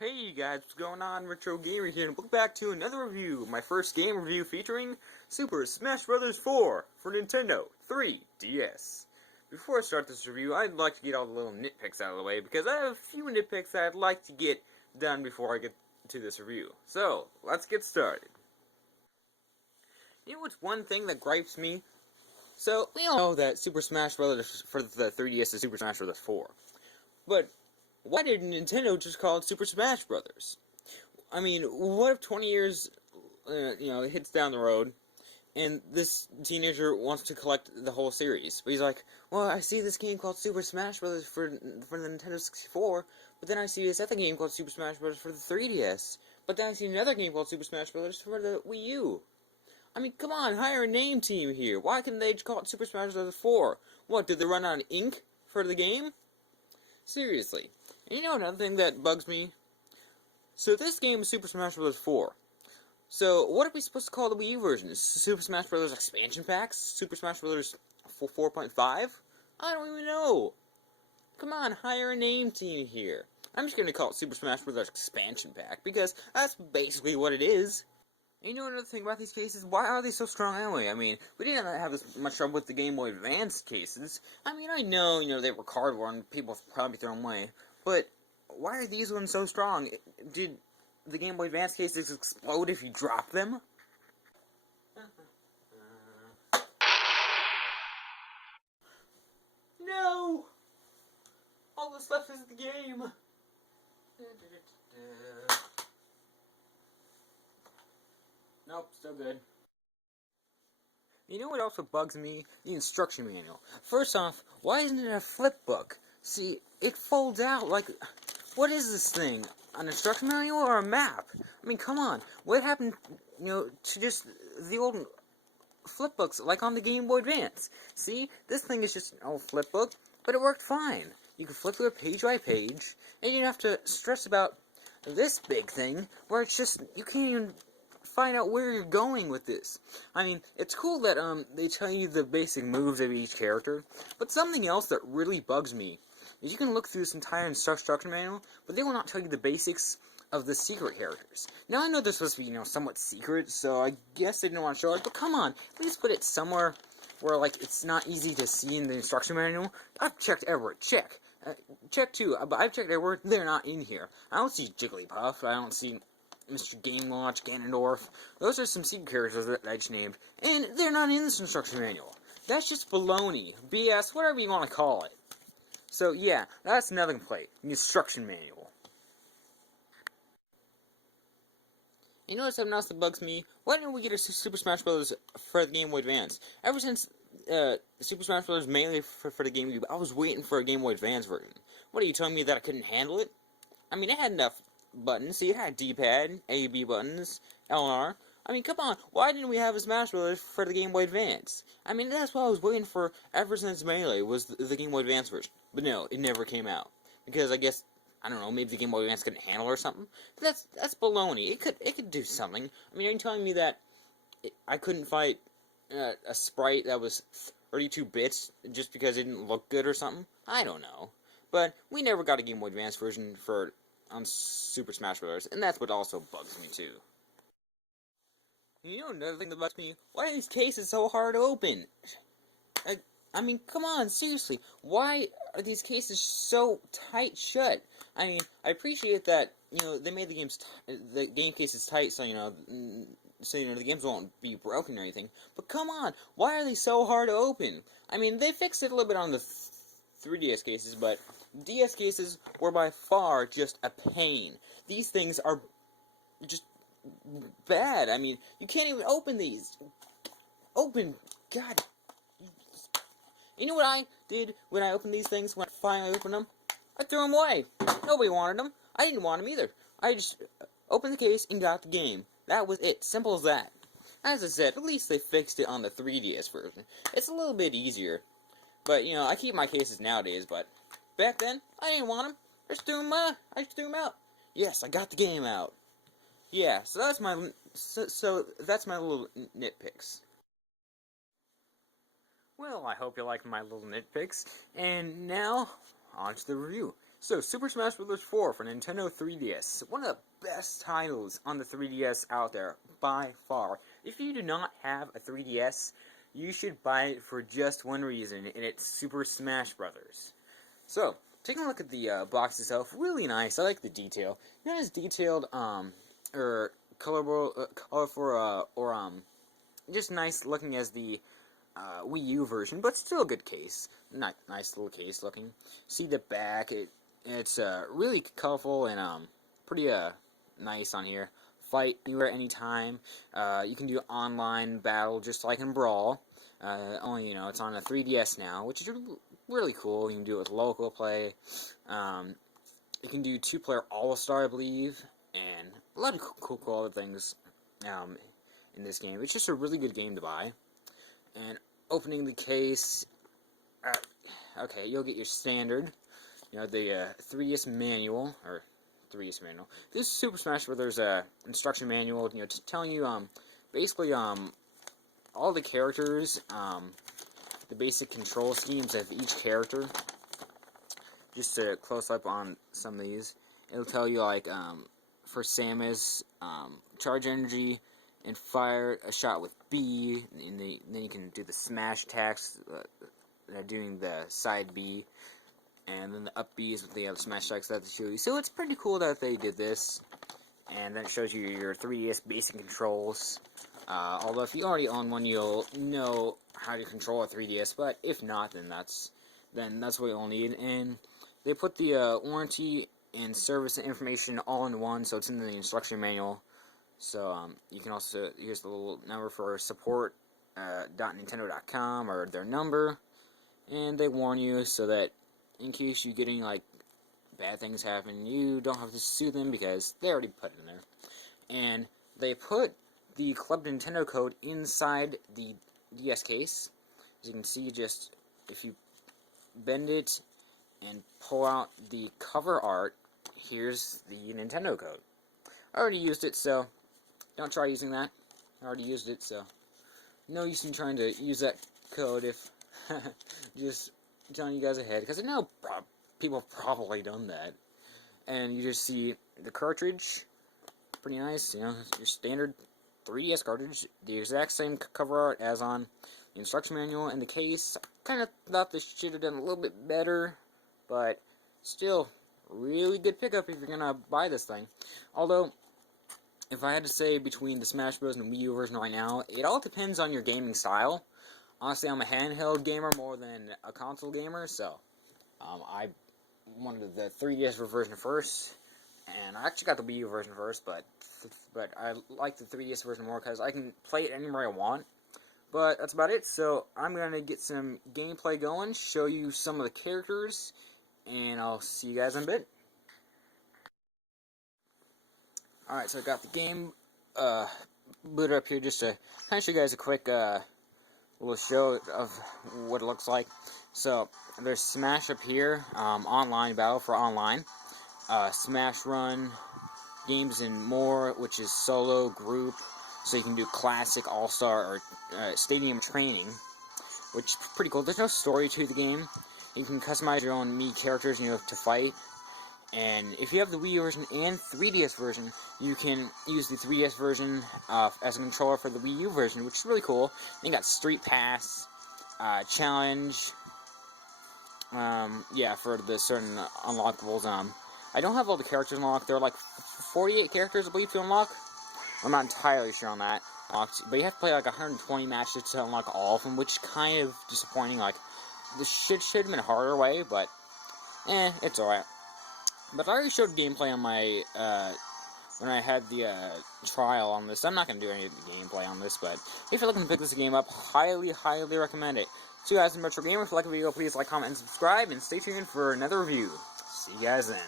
Hey you guys, what's going on? RetroGamer here, and welcome back to another review. My first game review featuring Super Smash Bros. 4 for Nintendo 3DS. Before I start this review, I'd like to get all the little nitpicks out of the way, because I have a few nitpicks that I'd like to get done before I get to this review. So, let's get started. You know what's one thing that gripes me? So, we all know that Super Smash Bros. For the 3DS is Super Smash Bros. 4. But why did Nintendo just call it Super Smash Brothers? I mean, what if 20 years, hits down the road, and this teenager wants to collect the whole series? But he's like, well, I see this game called Super Smash Brothers for the Nintendo 64, but then I see this other game called Super Smash Brothers for the 3DS, but then I see another game called Super Smash Brothers for the Wii U. I mean, come on, hire a name team here. Why couldn't they just call it Super Smash Bros. 4? What, did they run out of ink for the game? Seriously. And you know another thing that bugs me? So this game is Super Smash Bros. 4. So what are we supposed to call the Wii U version? Super Smash Bros. Expansion Packs? Super Smash Bros. 4.5? I don't even know. Come on, hire a name team here. I'm just going to call it Super Smash Bros. Expansion Pack, because that's basically what it is. And you know another thing about these cases? Why are they so strong anyway? I mean, we didn't have this much trouble with the Game Boy Advance cases. I mean, I know, they were cardboard and people probably throw them away. But why are these ones so strong? Did the Game Boy Advance cases explode if you drop them? No! All that's left is the game. Nope, still good. You know what also bugs me? The instruction manual. First off, why isn't it a flip book? See, it folds out like... What is this thing? An instruction manual or a map? I mean, come on. What happened, to just the old flip books, like on the Game Boy Advance? See, this thing is just an old flip book, but it worked fine. You can flip through it page by page, and you don't have to stress about this big thing, where it's just, you can't even find out where you're going with this. I mean, it's cool that, they tell you the basic moves of each character, but something else that really bugs me is you can look through this entire instruction manual, but they will not tell you the basics of the secret characters. Now, I know they're supposed to be, somewhat secret, so I guess they didn't want to show it, but come on, please put it somewhere where, it's not easy to see in the instruction manual. I've checked everywhere. Check too, but I've checked everywhere. They're not in here. I don't see Jigglypuff. I don't see Mr. Game Watch, Ganondorf. Those are some secret characters that I just named, and they're not in this instruction manual. That's just baloney, BS, whatever you want to call it. So yeah, that's another complaint, the instruction manual. You know something else that bugs me? Why didn't we get a Super Smash Bros. For the Game Boy Advance? Ever since Super Smash Bros. Mainly for the GameCube, I was waiting for a Game Boy Advance version. What, are you telling me that I couldn't handle it? I mean, it had enough buttons. See, it had D-pad, A, B buttons, L and R. I mean, come on, why didn't we have a Smash Bros. For the Game Boy Advance? I mean, that's what I was waiting for ever since Melee was the Game Boy Advance version. But no, it never came out. Because I guess, I don't know, maybe the Game Boy Advance couldn't handle it or something. But that's baloney. It could do something. I mean, are you telling me that I couldn't fight a sprite that was 32 bits just because it didn't look good or something? I don't know. But we never got a Game Boy Advance version on Super Smash Bros., and that's what also bugs me too. You know another thing that bugs me? Why are these cases so hard to open? I mean, come on, seriously. Why are these cases so tight shut? I mean, I appreciate that, they made the game cases tight so, the games won't be broken or anything. But come on, why are they so hard to open? I mean, they fixed it a little bit on the 3DS cases, but DS cases were by far just a pain. These things are just bad. I mean, you can't even open these. God. You know what I did when I opened these things, when I finally opened them? I threw them away. Nobody wanted them. I didn't want them either. I just opened the case and got the game. That was it. Simple as that. As I said, at least they fixed it on the 3DS version. It's a little bit easier. But, I keep my cases nowadays, but back then, I didn't want them. I just threw them out. Yes, I got the game out. Yeah, so that's my little nitpicks. Well, I hope you like my little nitpicks. And now, on to the review. So, Super Smash Bros. 4 for Nintendo 3DS. One of the best titles on the 3DS out there, by far. If you do not have a 3DS, you should buy it for just one reason, and it's Super Smash Bros. So, taking a look at the box itself, really nice. I like the detail. Not as detailed, or colorful, just nice looking as the Wii U version, but still a good case. Nice little case looking. See the back, it's really colorful and pretty nice on here. Fight anywhere, anytime. You can do online battle just like in Brawl. Only it's on a 3DS now, which is really cool. You can do it with local play. You can do 2-player All-Star, I believe, and a lot of cool other things in this game. It's just a really good game to buy. And opening the case, okay, you'll get your standard, the 3DS manual, or 3DS manual. This is Super Smash Bros. Instruction manual, telling you, basically, all the characters, the basic control schemes of each character. Just to close up on some of these, it'll tell you, like, for Samus, charge energy, and fire a shot with B, and then you can do the smash attacks, doing the side B, and then the up B is with the other smash attacks that they show you. So it's pretty cool that they did this, and then it shows you your 3DS basic controls. Although if you already own one, you'll know how to control a 3DS, but if not, then that's what you'll need. And they put the warranty and service information all in one, so it's in the instruction manual. So, you can also, here's the little number for support.nintendo.com, or their number, and they warn you so that in case you get any, like, bad things happen, you don't have to sue them because they already put it in there. And they put the Club Nintendo code inside the DS case. As you can see, just, if you bend it and pull out the cover art, here's the Nintendo code. I already used it, so don't try using that. I already used it, so no use in trying to use that code if just telling you guys ahead, because I know people have probably done that. And you just see the cartridge, pretty nice, your standard 3DS cartridge, the exact same cover art as on the instruction manual, and the case. Kind of thought this should have done a little bit better, but still, really good pickup if you're gonna buy this thing. Although, if I had to say between the Smash Bros. And Wii U version right now, it all depends on your gaming style. Honestly, I'm a handheld gamer more than a console gamer, so I wanted the 3DS version first, and I actually got the Wii U version first, but I like the 3DS version more because I can play it anywhere I want. But that's about it, so I'm going to get some gameplay going, show you some of the characters, and I'll see you guys in a bit. Alright, so I got the game booted up here just to kind of show you guys a quick little show of what it looks like. So, there's Smash up here, online, battle for online, Smash Run, games and more, which is solo, group, so you can do classic, all-star, or stadium training, which is pretty cool. There's no story to the game. You can customize your own Mii characters, to fight. And if you have the Wii U version and 3DS version, you can use the 3DS version as a controller for the Wii U version, which is really cool. Then you got Street Pass, Challenge, yeah, for the certain unlockables. I don't have all the characters unlocked. There are like 48 characters, I believe, to unlock. I'm not entirely sure on that. But you have to play like 120 matches to unlock all of them, which is kind of disappointing. Like, this should have been a harder way, but it's alright. But I already showed gameplay on my, when I had the, trial on this. I'm not going to do any of the gameplay on this, but if you're looking to pick this game up, highly, highly recommend it. So you guys, I'm RetroGamer. If you like the video, please like, comment, and subscribe, and stay tuned for another review. See you guys then.